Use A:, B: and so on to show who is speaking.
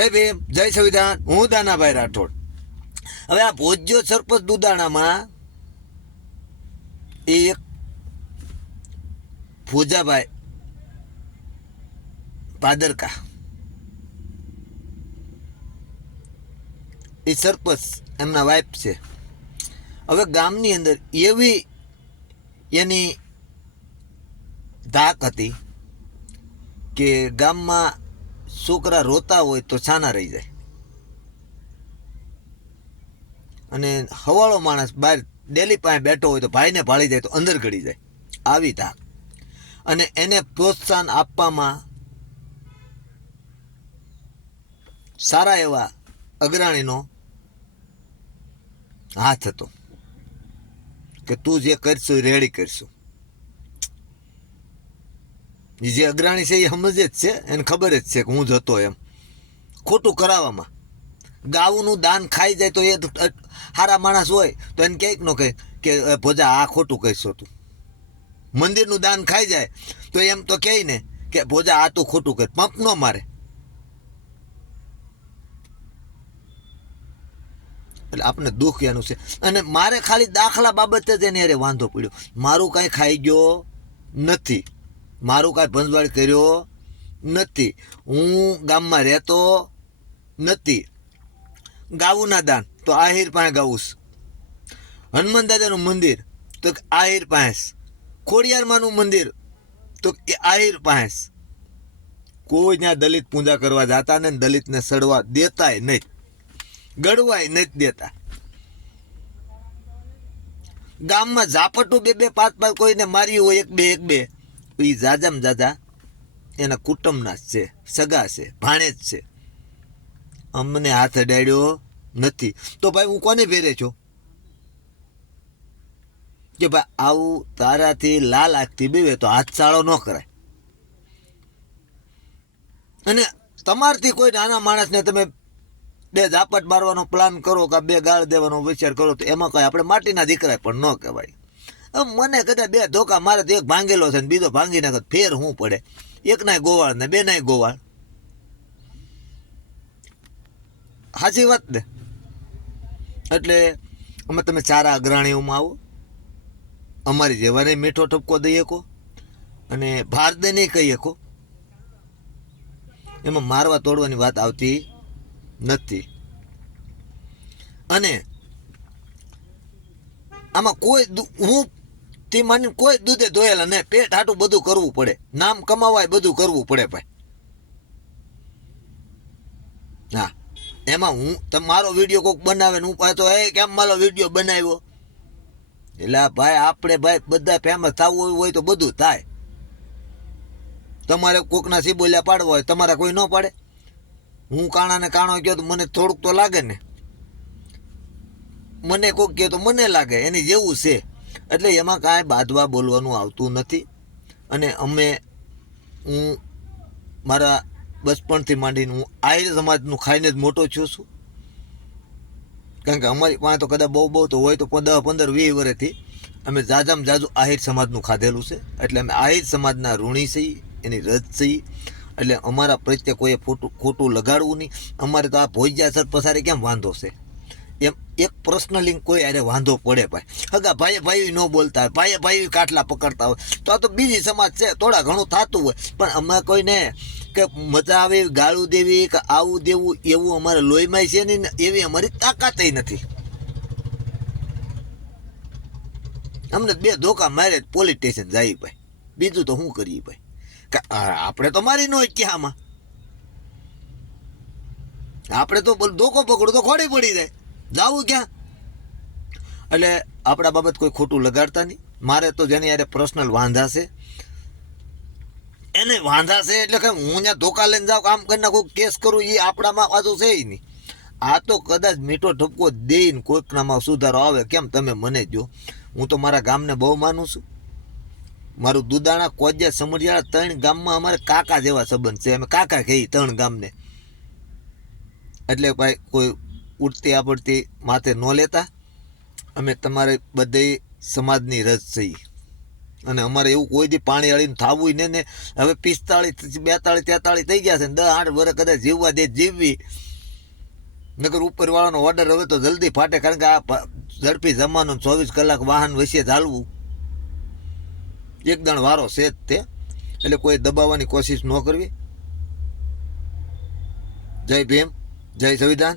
A: જય ભીમ, જય સંવિધાન. હું દાનાભાઈ રાઠોડ. હવે આ ભોજ્યો સરપંચ દુદાણામાં એક ભોજાભાઈ પાદરકા. એ સરપંચ એમના વાઇફ છે. હવે ગામની અંદર એવી એની ધાક હતી કે ગામમાં છોકરા રોતા હોય તો છાના રહી જાય. અને હવાળો માણસ બહાર ડેલી પાસે બેઠો હોય તો ભાઈને ભાળી જાય તો અંદર ઘડી જાય. આવી ધાક. અને એને પ્રોત્સાહન આપવામાં સારા એવા અગ્રણીનો હાથ હતો કે તું જે કરશું રેડી કરશું. ઈ જે અગ્રણી છે એ સમજે જ છે, એને ખબર જ છે કે હું જતો એમ. ખોટું કરાવવામાં. ગાઉનું દાન ખાઈ જાય તો એ સારા માણસ હોય, તો એને કંઈક નો કહે કે, "એ ભોજા, આ ખોટું કહીશો તું. મંદિરનું દાન ખાઈ જાય, તો એમ તો કહે ને કે, ભોજા, આ તું ખોટું કહે પંપ ન મારે. એટલે આપણે દુઃખ એનું છે. અને મારે ખાલી દાખલા બાબતે જ એને અરે વાંધો પડ્યો. મારું કાંઈ ખાઈ ગયો નથી. મારું કાંઈ ભંજવાળ કર્યો નથી. હું ગામમાં રહેતો નથી. ગાવુંના દાન, તો આહિર પાસે ગાવું હનુમાન દાદાનું મંદિર, તો આહિર પાસે. ખોડિયારમાંનું મંદિર, તો કે આહિર પાસે. કોઈ ત્યાં દલિત પૂજા કરવા જતા ને દલિતને સડવા દેતાય નહીં. ગળવાય નથી દેતા. ગામમાં ઝાપટું બે બે, પાંચ પાંચ કોઈને માર્યું હોય, એક બે એક બે. એ જાજામ જાજા એના કુટુંબના જ છે, સગા છે, ભાણે જ છે. અમને હાથ અડાડ્યો નથી. તો ભાઈ હું કોને ભેરે છો? કે ભાઈ આવું તારાથી લાલ આંખથી બીવે તો હાથ સાળો ન કરાય. અને તમારથી કોઈ નાના માણસને તમે બે ઝાપટ મારવાનો પ્લાન કરો કે બે ગાળ દેવાનો વિચાર કરો તો એમાં કઈ આપણે માટીના દીકરા પણ ન કહેવાય. હવે મને કદાચ બે ધોકા મારે તો એક ભાંગેલો છે ને બીજો ભાંગી નાખે ફેર શું પડે. એક નાય ગોવાળ ને બે નાય ગોવાળ. સાચી વાત ને? એટલે અમે તમે ચારા અગ્રણીઓમાં આવો. અમારી જેવાને મીઠો ઠપકો દઈએ કો અને ભારદે નહીં કહીએ કો એમાં મારવા તોડવાની વાત આવતી નથી. અને આમાં કોઈ હું તે માની કોઈ દૂધે ધોયેલા ને, પેટ હાટું બધું કરવું પડે. નામ કમાવાય બધું કરવું પડે ભાઈ. હા, એમાં હું મારો વીડિયો કોઈક બનાવે હું પાછો, એ, કેમ મારો વીડિયો બનાવ્યો? એટલે ભાઈ, આપણે ભાઈ બધા ફેમસ થવું હોય તો બધું થાય. તમારે કોકના સિબોલિયા પાડવા હોય, તમારે કોઈ ન પાડે. હું કાણાને કાણો કહ્યો તો મને થોડુંક તો લાગે ને. મને કોક કહે તો મને લાગે, એની જેવું છે. એટલે એમાં કાંઈ બાંધવા બોલવાનું આવતું નથી. અને અમે, હું, મારા બચપણથી માંડીને હું આહિર સમાજનું ખાઈને જ મોટો છું છું. કારણ કે અમારી પાસે તો કદાચ બહુ બહુ તો હોય તો દસ પંદર, વીસ વર્ષથી અમે જાજામ જાજુ આહિર સમાજનું ખાધેલું છે. એટલે અમે આહિર સમાજના ઋણી છીએ, એની રજ છીએ. એટલે અમારા પ્રત્યે કોઈએ ખોટું ખોટું લગાડવું નહીં. અમારે તો આ ભોજ્યા સર પસારે કેમ વાંધો છે? એમ, એક પર્સનલી કોઈ અરે વાંધો પડે ભાઈ. હગા ભાઈ ભાઈ ન બોલતા હોય ભાઈ ભાઈ કાટલા પકડતા હોય. તો આ તો બીજી સમાજ છે, થોડા ઘણું થતું હોય. પણ અમે કોઈને કે મજા આવે ગાળું દેવી કે આવું દેવું, એવું અમારે લોહીમાં છે નહીં એવી અમારી તાકાત નથી. અમને બે ધોકા મારે પોલીસ સ્ટેશન જાય ભાઈ. બીજું તો શું કરીએ ભાઈ? કે આપણે તો મારી ન હોય ક્યાં આમાં. આપણે તો ધોકો પકડો તો ખોડી પડી જાય. જાવું ક્યાં? એટલે આપણા બાબત કોઈ ખોટું લગાડતા નહીં. મારે તો જેની યારે પર્સનલ વાંધા છે, એને વાંધા છે એટલે કે હું ત્યાં ધોકા લઈને જાઉં, કામ કરીને કોઈ કેસ કરું એ આપણામાં પાછું છે નહીં. આ તો કદાચ મીઠો ઠપકો દઈને કોઈકનામાં સુધારો આવે, કેમ તમે મને જો હું તો મારા ગામને બહુ માનું છું. મારું દુદાણા, કોજિયા, સમરિયાળા ત્રણ ગામમાં અમારે કાકા જેવા સંબંધ છે. અમે કાકા કહીએ ત્રણ ગામને. એટલે ભાઈ કોઈ ઉડતી આપડતી માથે ન લેતા. અમે તમારે બધે સમાજની રજ થઈ અને અમારે એવું કોઈ દી પાણી અળીને થવું ને ને. હવે પિસ્તાળીસ બેતાળીસ, તેતાળીસ થઈ ગયા છે ને દસ આઠ વર્ષ કદાચ જીવવા દે જીવવી. નગર ઉપરવાળાનો ઓર્ડર હવે તો જલ્દી ફાટે, કારણ કે આ ઝડપી જમાનો ચોવીસ કલાક વાહન વચ્ચે ચાલવું. એક દણ વારો છે જ તે. એટલે કોઈ દબાવવાની કોશિશ ન કરવી. જય ભીમ, જય સંવિધાન.